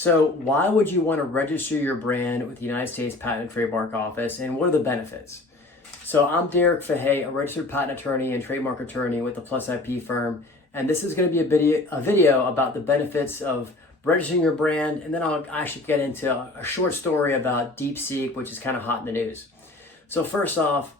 So why would you want to register your brand with the United States Patent and Trademark Office, and what are the benefits? So I'm Derek Fahey, a registered patent attorney and trademark attorney with the Plus IP firm, and this is going to be a video about the benefits of registering your brand, and then I'll actually get into a short story about DeepSeek, which is kind of hot in the news. So first off,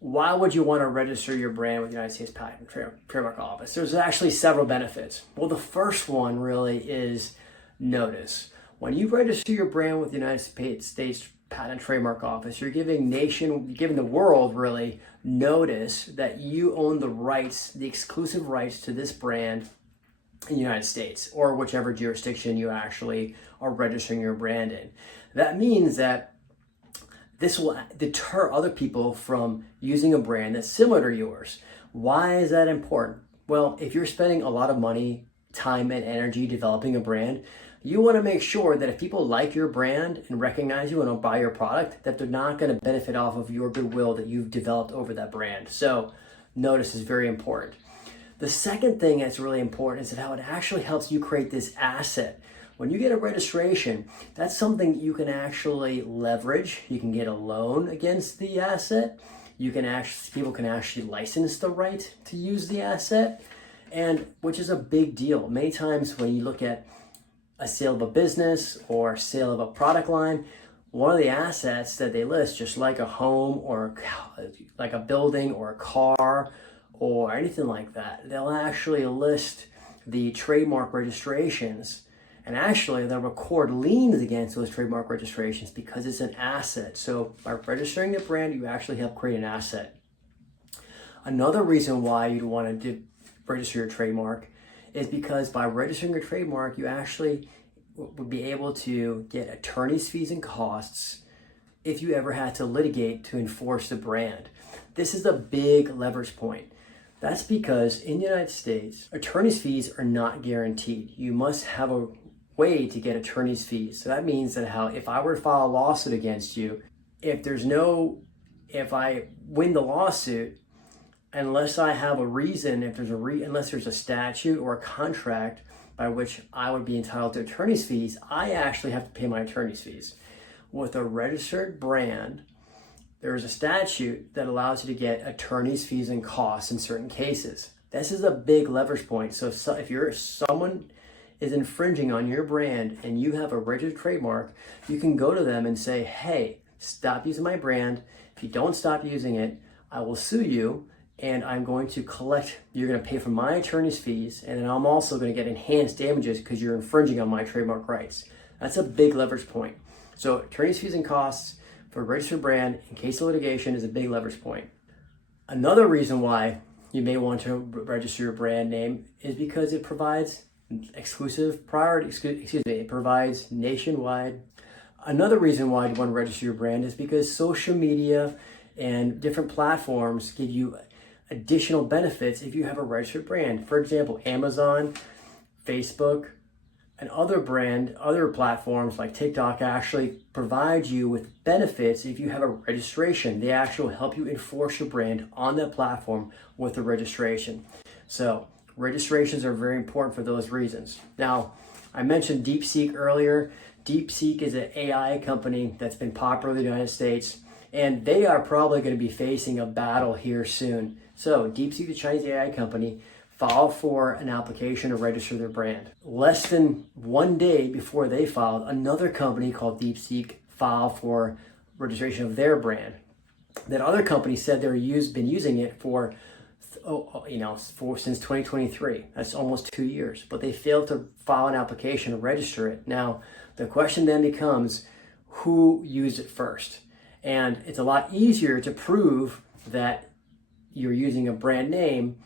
why would you want to register your brand with the United States Patent and Trademark Office? There's actually several benefits. Well, the first one really is notice. When you register your brand with the United States Patent and Trademark Office, you're giving the world really notice that you own the rights, the exclusive rights to this brand in the United States or whichever jurisdiction you actually are registering your brand in. That means that this will deter other people from using a brand that's similar to yours. Why is that important? Well, if you're spending a lot of money, time, and energy developing a brand, you want to make sure that if people like your brand and recognize you and will buy your product, that they're not going to benefit off of your goodwill that you've developed over that brand. So notice is very important. The second thing that's really important is that how it actually helps you create this asset. When you get a registration, that's something you can actually leverage. You can get a loan against the asset. People can actually license the right to use the asset, and which is a big deal. Many times when you look at a sale of a business or sale of a product line, one of the assets that they list, just like a home or like a building or a car or anything like that, they'll actually list the trademark registrations. And actually, they'll record liens against those trademark registrations because it's an asset. So by registering the brand, you actually help create an asset. Another reason why you'd want to register your trademark is because by registering your trademark, you actually would be able to get attorney's fees and costs if you ever had to litigate to enforce the brand. This is a big leverage point. That's because in the United States, attorney's fees are not guaranteed. You must have a way to get attorney's fees. So that means that if I were to file a lawsuit against you, if I win the lawsuit, unless I have a reason, unless there's a statute or a contract by which I would be entitled to attorney's fees, I actually have to pay my attorney's fees. With a registered brand, there is a statute that allows you to get attorney's fees and costs in certain cases. This is a big leverage point. So if someone is infringing on your brand and you have a registered trademark, you can go to them and say, hey, stop using my brand. If you don't stop using it, I will sue you and I'm going to you're going to pay for my attorney's fees, and then I'm also going to get enhanced damages because you're infringing on my trademark rights. That's a big leverage point. So attorney's fees and costs for a registered brand in case of litigation is a big leverage point. Another reason why you may want to register your brand name is because it provides it provides nationwide. Another reason why you want to register your brand is because social media and different platforms give you additional benefits if you have a registered brand. For example, Amazon, Facebook, and other platforms like TikTok actually provide you with benefits if you have a registration. They actually help you enforce your brand on that platform with a registration. So registrations are very important for those reasons. Now, I mentioned DeepSeek earlier. DeepSeek is an AI company that's been popular in the United States, and they are probably going to be facing a battle here soon. So DeepSeek, the Chinese AI company, filed for an application to register their brand. Less than one day before they filed, another company called DeepSeek filed for registration of their brand. That other company said they've been using it since 2023. That's almost 2 years, but they failed to file an application to register it. Now, the question then becomes, who used it first? And it's a lot easier to prove that you're using a brand name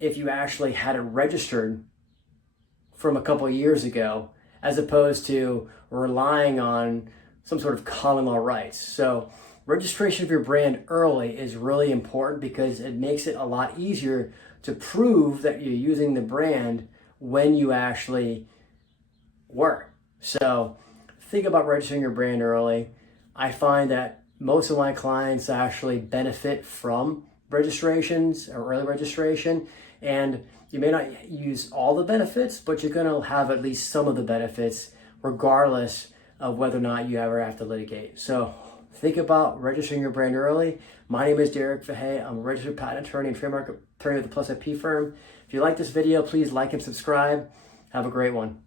if you actually had it registered from a couple of years ago, as opposed to relying on some sort of common law rights. So registration of your brand early is really important because it makes it a lot easier to prove that you're using the brand when you actually were. So think about registering your brand early. I find that most of my clients actually benefit from registrations or early registration, and you may not use all the benefits, but you're going to have at least some of the benefits regardless of whether or not you ever have to litigate. So think about registering your brand early. My name is Derek Fahey. I'm a registered patent attorney and trademark attorney with the Plus IP firm. If you like this video, please like and subscribe. Have a great one.